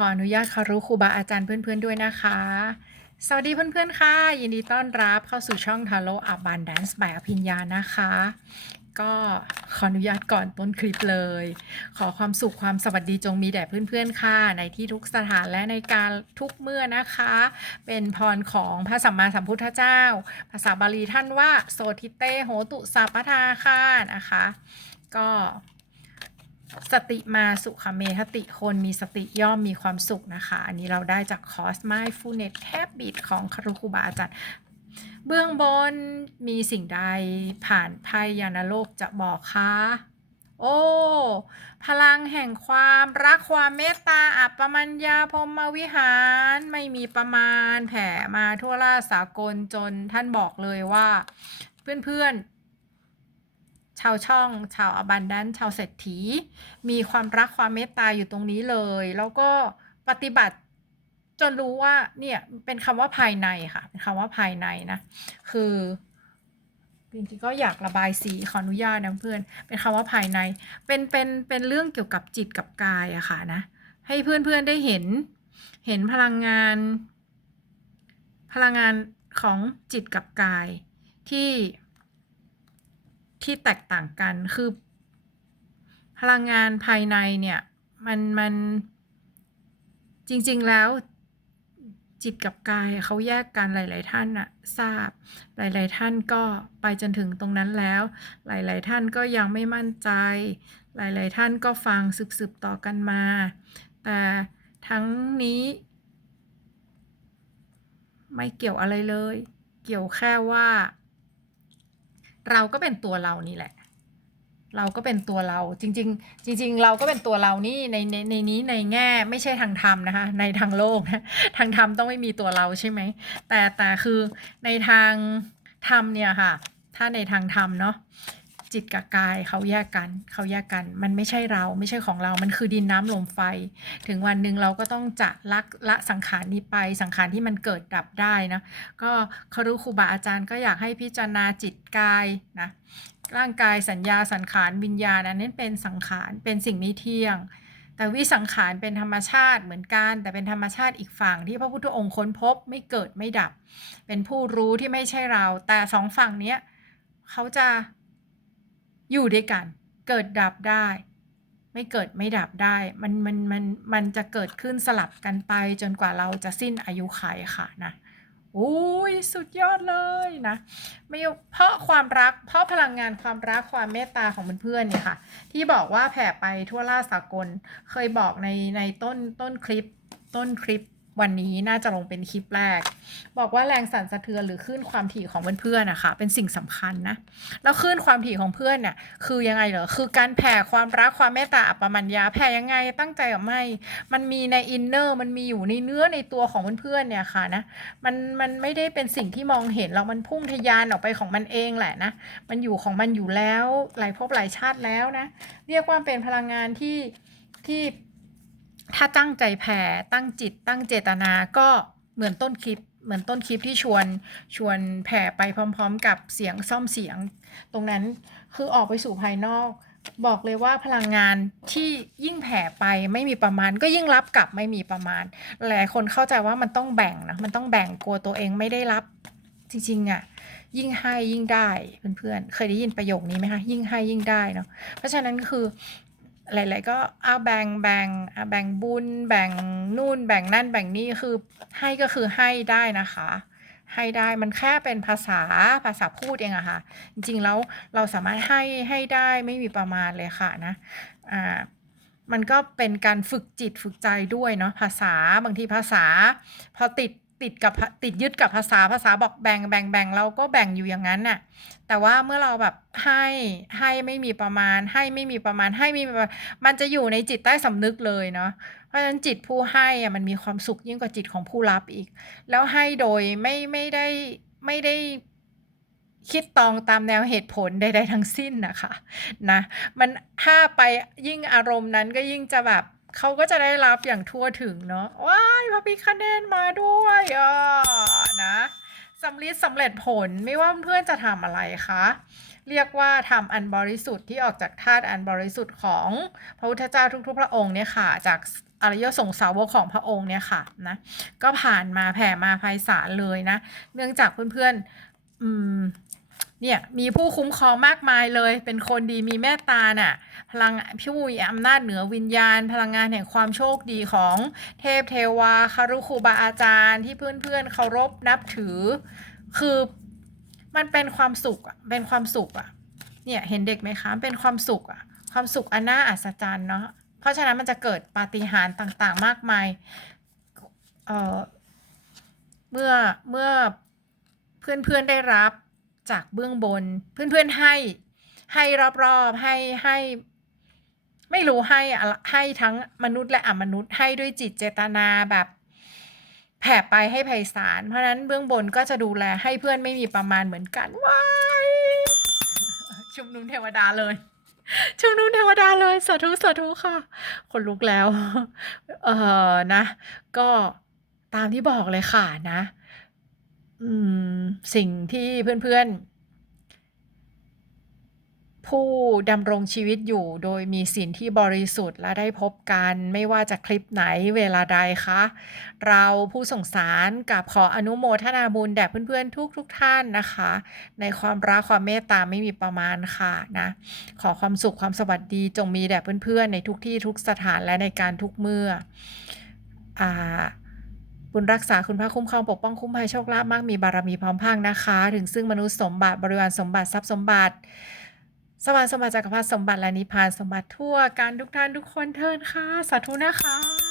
ขออนุญาตคารพครูบาอาจารย์เพื่อนๆด้วยนะคะ สวัสดีเพื่อนๆค่ะ ยินดีต้อนรับเข้าสู่ช่องทาโร่อับันแดนซ์บายอภิญญานะคะ ก็ขออนุญาตก่อนต้นคลิปเลย ขอความสุขความสวัสดีจงมีแด่เพื่อนๆค่ะ ในที่ทุกสถานและในการทุกเมื่อนะคะ เป็นพรของพระสัมมาสัมพุทธเจ้า ภาษาบาลีท่านว่า โสทิเตโหตุสัพพทาค่ะนะคะ ก็ สติมาสุขเมทติคนมีสติย่อมมีความสุขนะคะ อันนี้เราได้จากคอร์ส Mindfulness Habit ของคารุครูบาอาจารย์เบื้องบนมีสิ่งใดผ่านไพ่ยานโลกจะบอกคะโอ้ พลังแห่งความรักความเมตตาอัปปมัญญาพรหมวิหารไม่มีประมาณแผ่มาทั่วราสากลจนท่านบอกเลยว่า เพื่อนๆ ชาวช่อง ชาวอบันดันชาวเศรษฐี มีความรักความเมตตาอยู่ตรงนี้เลย แล้วก็ปฏิบัติจนรู้ว่าเนี่ยเป็นคำว่าภายในค่ะ เป็นคำว่าภายในนะ คือจริงๆก็อยากระบายสีขออนุญาตนะเพื่อน เป็นคำว่าภายใน เป็นเป็นเป็นเรื่องเกี่ยวกับจิตกับกายอะค่ะนะ ให้เพื่อนๆได้เห็น เห็นพลังงาน พลังงานของจิตกับกายที่ ที่แตกต่างกันคือ พลังงานภายในเนี่ยมันมันจริง ๆแล้วจิตกับกายเขาแยกกันหลาย ๆ ท่านอะทราบ หลาย ๆ ท่านก็ไปจนถึงตรงนั้นแล้ว หลาย ๆ ท่านก็ยังไม่มั่นใจ หลาย ๆ ท่านก็ฟังสืบๆต่อกันมา แต่ทั้งนี้ ไม่เกี่ยวอะไรเลย เกี่ยวแค่ว่า เราก็เป็นตัวเรานี่แหละ เราก็เป็นตัวเราจริง ๆ จริง ๆ เราก็เป็นตัวเรานี่ในในในนี้ในแง่ไม่ใช่ทางธรรมนะคะ ในทางโลกนะทางธรรมต้องไม่มีตัวเราใช่ไหมแต่แต่คือในทางธรรมเนี่ยค่ะ ถ้าในทางธรรมเนาะ จิตกับกายเขาแยกกันเขาแยกกัน มันไม่ใช่เราไม่ใช่ของเรา มันคือดินน้ำลมไฟ ถึงวันหนึ่งเราก็ต้องจะละละสังขารนี้ไป สังขารที่มันเกิดดับได้นะก็คารุครูบาอาจารย์ก็อยากให้พิจารณาจิตกายนะร่างกายสัญญาสังขารวิญญาณอันนั้นเป็นสังขารเป็นสิ่งไม่เที่ยง แต่วิสังขารเป็นธรรมชาติเหมือนกัน แต่เป็นธรรมชาติอีกฝั่งที่พระพุทธองค์ค้นพบไม่เกิดไม่ดับ เป็นผู้รู้ที่ไม่ใช่เรา แต่สองฝั่งเนี้ยเขาจะ อยู่ด้วยกัน เกิดดับได้ ไม่เกิดไม่ดับได้ มันมันมันมันจะเกิดขึ้นสลับกันไปจนกว่าเราจะสิ้นอายุขัยค่ะนะอุ้ยสุดยอดเลยนะไม่เพราะความรัก เพราะพลังงานความรักความเมตตาของเพื่อนๆเนี่ยค่ะ ที่บอกว่าแผ่ไปทั่วราชสากล เคยบอกในในต้นต้นคลิปต้นคลิป วันนี้น่าจะลงเป็นคลิปแรก บอกว่าแรงสั่นสะเทือนหรือคลื่นความถี่ของเพื่อนๆนะคะเป็นสิ่งสำคัญนะแล้วคลื่นความถี่ของเพื่อนเนี่ยคือยังไงเหรอคือการแผ่ความรักความเมตตาอัปปมัญญาแผ่ยังไงตั้งใจกับไม่มันมีในอินเนอร์มันมีอยู่ในเนื้อในตัวของเพื่อนๆเนี่ยค่ะนะมันมันไม่ได้เป็นสิ่งที่มองเห็นเรามันพุ่งทะยานออกไปของมันเองแหละนะมันอยู่ของมันอยู่แล้วหลายภพหลายชาติแล้วนะเรียกว่าเป็นพลังงานที่ที่ ถ้าตั้งใจแผ่ตั้งจิตตั้งเจตนาก็เหมือนต้นคลิปเหมือนต้นคลิปที่ชวนชวนแผ่ไปพร้อม ๆ กับเสียงซ่อมเสียง ตรงนั้นคือออกไปสู่ภายนอก บอกเลยว่าพลังงานที่ยิ่งแผ่ไปไม่มีประมาณ ก็ยิ่งรับกลับไม่มีประมาณ หลายคนเข้าใจว่ามันต้องแบ่งนะมันต้องแบ่งกลัวตัวเองไม่ได้รับจริงๆอะยิ่งให้ยิ่งได้เพื่อนๆเคยได้ยินประโยคนี้ไหมคะยิ่งให้ยิ่งได้เนาะเพราะฉะนั้นคือ หลาย ๆ ก็เอาแบ่งแบ่งอะแบ่งบุญ แบ่งนู่น แบ่งนั่นแบ่งนี่คือให้ก็คือให้ได้นะคะ ให้ได้มันแค่เป็นภาษาภาษาพูดเองอะค่ะ จริง ๆ แล้วเราสามารถให้ให้ได้ไม่มีประมาณเลยค่ะนะอ่ามันก็เป็นการฝึกจิตฝึกใจด้วยเนาะภาษาบางทีภาษา พอติด ติดกับติดยึดกับภาษาภาษาบอกแบ่งแบ่งแบ่งเราก็แบ่งอยู่อย่างนั้นน่ะ แต่ว่าเมื่อเราแบบให้ให้ไม่มีประมาณ ให้ไม่มีประมาณให้ไม่มีประมาณมันจะอยู่ในจิตใต้สำนึกเลยเนาะเพราะฉะนั้นจิตผู้ให้อะมันมีความสุขยิ่งกว่าจิตของผู้รับอีก แล้วให้โดยไม่ไม่ได้ไม่ได้คิดตองตามแนวเหตุผลใดๆทั้งสิ้นนะคะนะมันถ้าไปยิ่งอารมณ์นั้นก็ยิ่งจะแบบ เขาก็จะได้รับอย่างทั่วถึงเนาะว้ายพระพิคเนนมาด้วยอะนะสำลิดสำเร็จผลไม่ว่าเพื่อนจะทำอะไรคะเรียกว่าทำอันบริสุทธิ์ที่ออกจากธาตุอันบริสุทธิ์ของพระพุทธเจ้าทุกๆ พระองค์เนี่ยค่ะ จากอริยสงสาวกของพระองค์เนี่ยค่ะนะก็ผ่านมาแผ่มาไพศาลเลยนะ เนื่องจากเพื่อนๆอืม เนี่ยมีผู้คุ้มครองมากมายเลย เป็นคนดีมีเมตตาน่ะ พลังผู้มีอำนาจเหนือวิญญาณ พลังงานแห่งความโชคดีของเทพเทวาคารุคูบาอาจารย์ที่เพื่อนๆเคารพนับถือ คือมันเป็นความสุขอะเป็นความสุขอะ เนี่ยเห็นเด็กไหมคะเป็นความสุขอะ ความสุขอันน่าอัศจรรย์เนาะ เพราะฉะนั้นมันจะเกิดปาฏิหาริย์ต่างๆ มากมาย เอ่อ เมื่อเมื่อเพื่อนๆได้รับ จากเบื้องบน เพื่อนๆให้ให้รอบๆให้ให้ ไม่รู้ให้อะให้ทั้งมนุษย์และอมนุษย์ให้ด้วยจิตเจตนาแบบแผ่ไปให้ไพศาลเพราะนั้นเบื้องบนก็จะดูแลให้เพื่อนไม่มีประมาณเหมือนกันว้ายชุมนุมเทวดาเลยชุมนุมเทวดาเลยสาธุสาธุค่ะคนลุกแล้ว เออนะ ก็ตามที่บอกเลยค่ะนะ สิ่งที่เพื่อนๆ ผู้ดำรงชีวิตอยู่โดยมีศีลที่บริสุทธิ์และได้พบกันไม่ว่าจะคลิปไหนเวลาใดคะ เราผู้ส่งสารกับขออนุโมทนาบุญแด่เพื่อนๆ ทุกทุกๆท่านนะคะ ในความรักความเมตตาไม่มีประมาณค่ะนะขอความสุขความสวัสดีจงมีแด่เพื่อนๆ ในทุกที่ทุกสถานและในการทุกเมื่ออ่า บุญรักษาคุณพระคุ้มครองปกป้องคุ้มภัยโชคลาภมากมีบารมีพร้อมพังนะคะ ถึงซึ่งมนุษย์สมบัติบริวารสมบัติทรัพย์สมบัติ สวรรค์สมบัติจักรพรรดิสมบัติและนิพพานสมบัติทั่วการทุกท่านทุกคนเทินค่ะ สาธุนะคะ